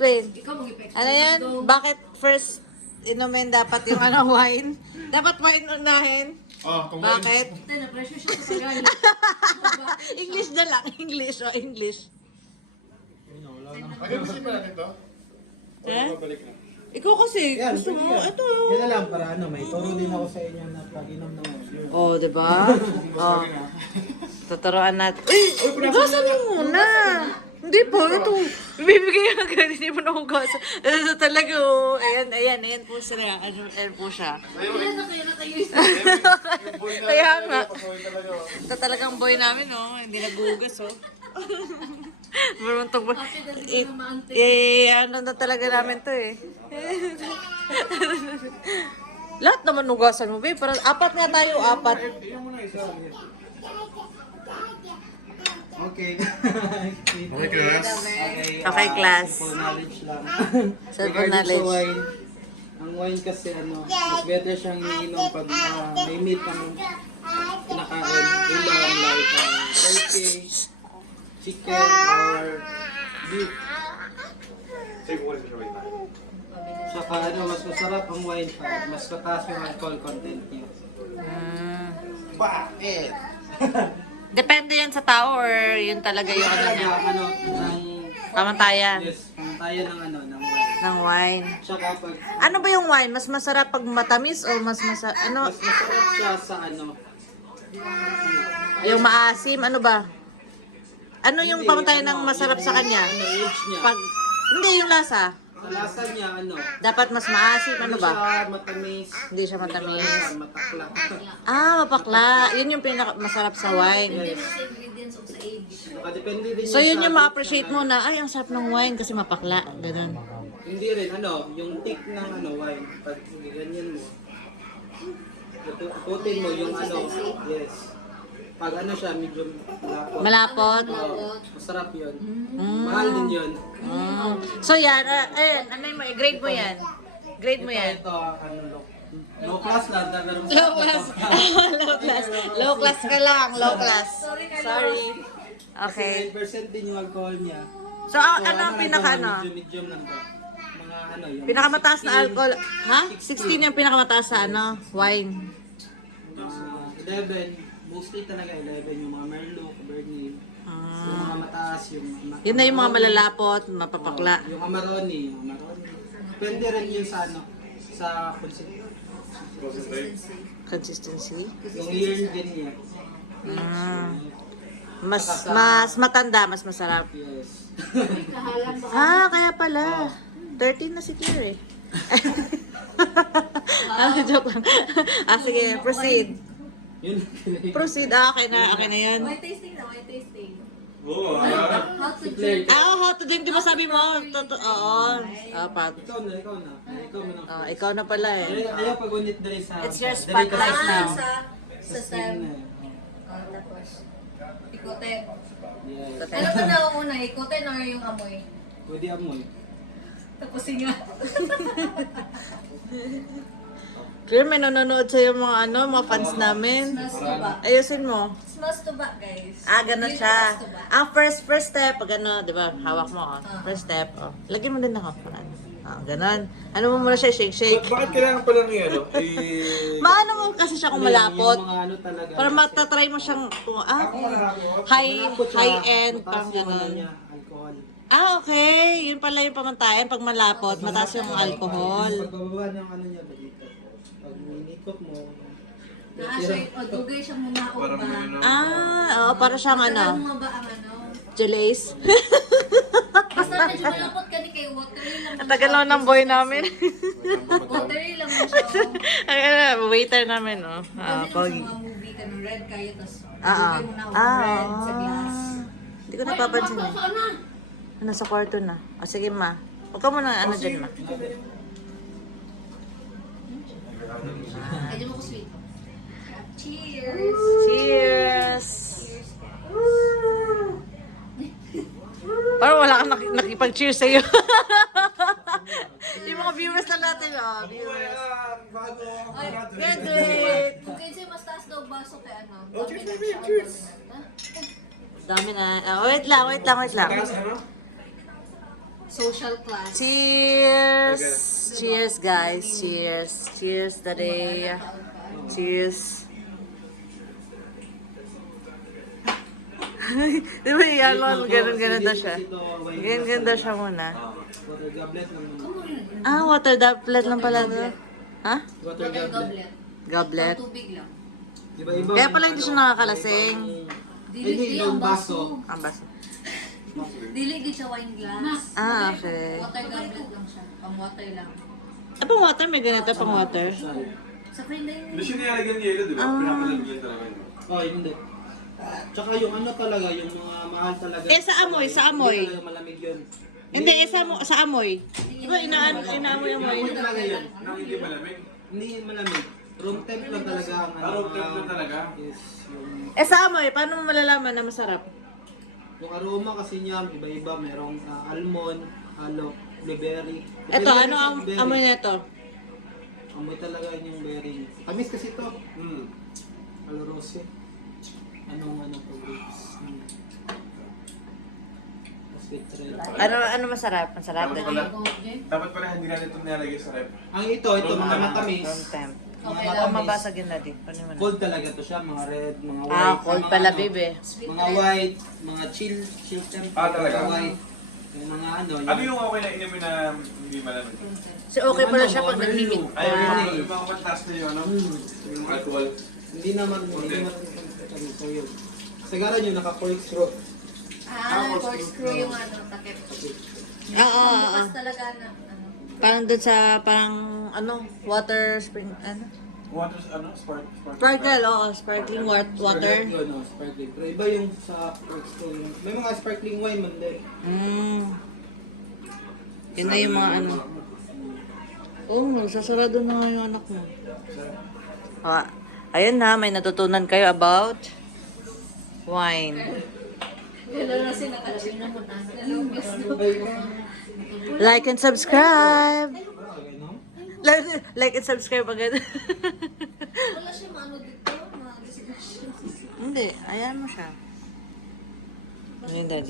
explain. Ano yan? Bakit first inumin dapat yung wine? Dapat wine unahin. Bakit? English na lang. English. English. natin to? Ikaw kasi, gusto mo, ito. Yan na lang para may turo din ako sa inyo na pag-inom ng wine. Oh, diba? Oh. Tuturuan natin. Hugasan mo muna. Hindi po, ito. Bibigay ka agad, hindi mo na hugasan. Ito talaga, oh. Ayan po siya. Ayan po siya. Kaya nga. Ito talagang boy namin, oh. Hindi naghugas, oh. Maruntog ba? Ano na talaga namin to, eh. Lahat naman hugasan mo, babe. Parang apat nga tayo, apat. Okay. Okay, class. Okay, class. Simple knowledge lang. Simple Regarding knowledge. sa wine, ang wine kasi mas better siyang iniinom pag may meat ang kinakain. Ulam like turkey, chicken, or beef. Saka mas masarap ang wine pag mas mataas yung alcohol content niya. Bakit? Depende yan sa tao or yun talaga yung ano niya. Pamantayan Yes, pamantayan ng wine. ng wine. Saka pag Ano ba yung wine? Mas masarap pag matamis o mas masarap? Ano? mas masarap siya sa Yung maasim? Ano ba? Ano yung pamantayan ng masarap sa kanya? age niya. Pag, hindi yung lasa. Ang lasa niya Dapat mas maasim. Ano hindi ba? siya matamis. Hindi siya matamis. Matakla. Mapakla. Yun yung masarap sa wine. Nakadepende din So yun sa- yung ma-appreciate mo na, ay, ang sarap ng wine kasi mapakla. Ganun. Hindi rin, yung thick ng wine. Pag ganyan mo, ikutin mo yung yes. Pag siya, medyo Malapot. malapot. Masarap yun. Mahal din yun. So yan, ano mo, grade mo yan. Grade mo yan. Ito, low class lang. Low class. Low class. Low class ka lang. Low class. Sorry. Okay. 9% din yung alcohol niya. So, ano ang pinaka Medium lang to. Mga yung pinakamataas na 16, alcohol? Ha? 16 yung pinakamataas sa wine. 11. Mostly talaga 11 yung mga Merlot, Cabernet. Yung mga mataas, yung Yun na yung mga malalapot, mapapakla. Yung Amarone. Depende rin yun sa sa Consistency. yung year din niya. Mas matanda, mas masarap. Yes. Kaya pala. 13 na si Claire eh. Joke lang. Sige, proceed. Yun. Proceed. Okay na yan. White tasting na, white tasting. Oo. How to Claire. drink. How to drink, di ba sabi mo? Oo. Ikaw na. Ikaw mo na. Ikaw na pala eh. Ayaw pag-unit dali sa... It's your dali spotlight kasi now. Sa stem. Tapos, ikotin. Yes. Ano ba nauuna, ikotin or yung amoy? Pwede amoy. Tapos nga. Claire, may nanonood sa'yo mga fans namin. Smells to ba? Ayusin mo. Smells to ba, guys? Ganun Yun siya. smells to ba? Ang first step, pag di ba, hawak mo, first step, lagyan mo din ng haparan. Ganun. Ano mo muna siya, shake. Bakit kailangan pala ng Maano mo kasi siya kung malapot. Yung mga talaga. Para matatry mo siyang, high-end, pang ganun. Alcohol. Okay. Yun pala yung pamantayan. Pag malapot, mataas yung alcohol. Pagbababa ng niya, dito. Pag inikot mo, Dugay siyang mumaog ba? Oo, para siyang Tagal mo ba ang Jalace. Basta medyo malapot ka ni kay watery lang. Ang tagal naman ng boy namin. Watery lang mo siya. Waiter namin, Pwede lang sa mga movie ka ng red kayo, tapos dugay mo na red sa glass. Hindi ko napapansin. Nasa kwarto na. Sige ma. Huwag ka muna dyan ma. Pwede mo ko sweet. Cheers! Cheers! Parang wala kang nakipag-cheers sa'yo. Yung mga viewers na natin, viewers. Graduate! Kung kasi mas taas daw baso kay Dami na. Wait lang. social class. Cheers! Cheers, guys. Cheers. Cheers, daddy. Cheers. Di ba yan, Lon? Ganun daw siya. Ganun daw siya muna. Water goblet lang naman. Ah, water droplet lang pala. Ha? Water Water goblet. goblet. Goblet. Tubig lang. Iba-iba. Kaya pala hindi siya nakakalasing. Dili yung ang baso. Ang baso. Dili di siya wine glass. Ah, okay. Water goblet lang siya. Pang water lang. Ah, pang water? May ganito pang water? Sa friend na yun. Hindi siya nilalagyan ng yelo, di ba? Pinapalagyan talaga yun. Oh, hindi. Tsaka yung ano talaga, yung mga mahal talaga. Eh, sa amoy, sa amoy. Hindi talaga malamig yun. Hindi, sa amoy. Di ba inaamoy amoy? Amoy talaga yun. Nang hindi malamig. Hindi malamig. Room temp lang talaga ang ano. Room temp lang talaga? Yes. Yung, Eh, sa amoy, paano mo malalaman na masarap? yung aroma kasi niya, iba-iba. Merong almond, halo, blueberry. Ito, Depende ano sa ang berry. amoy nito? Amoy talaga yung berry. Tamis kasi ito. Hmm. Alorose. Ano po, grapes. Sweet red. Ano masarap? Masarap Dapat din. pala, dapat pala hindi natin ito nilalagay sa rep. Ang ito mga matamis. Room temp. Mga Okay, Baka matamis. mabasag yun na di. Paano mo na? Cold talaga to siya, mga red, mga white. Ah, cold mga pala, ano, babe. Mga white, mga chill temp. Ah, talaga? Mga white. Yung mga ano. Ano yung okay na inumin na hindi malamig? So, okay pala siya pag Ano, nagmimit Merlot. Ay, pa. yung mga mataas na yung ano, yung alcohol. Hindi naman so yun. Sigara nyo, naka-corkscrew. Corkscrew yung ano, takip. Oo, oo. Bukas talaga na, ano. Parang dun sa, parang, water spring, Water, sparkle. Sparkle, oo, sparkling water. Yun, no, sparkling. Pero iba yung sa corkscrew. May mga sparkling wine man din. Yun na yung mga ano. Oo, sasarado na nga yung anak mo. Ayun na, may natutunan kayo about wine. Hello na si nakaching na muna. Hello, miss. Like and subscribe! Okay, no? Like and subscribe agad. Wala siya maano dito, mga discussion. Hindi, ayan mo siya. Ayun, daddy.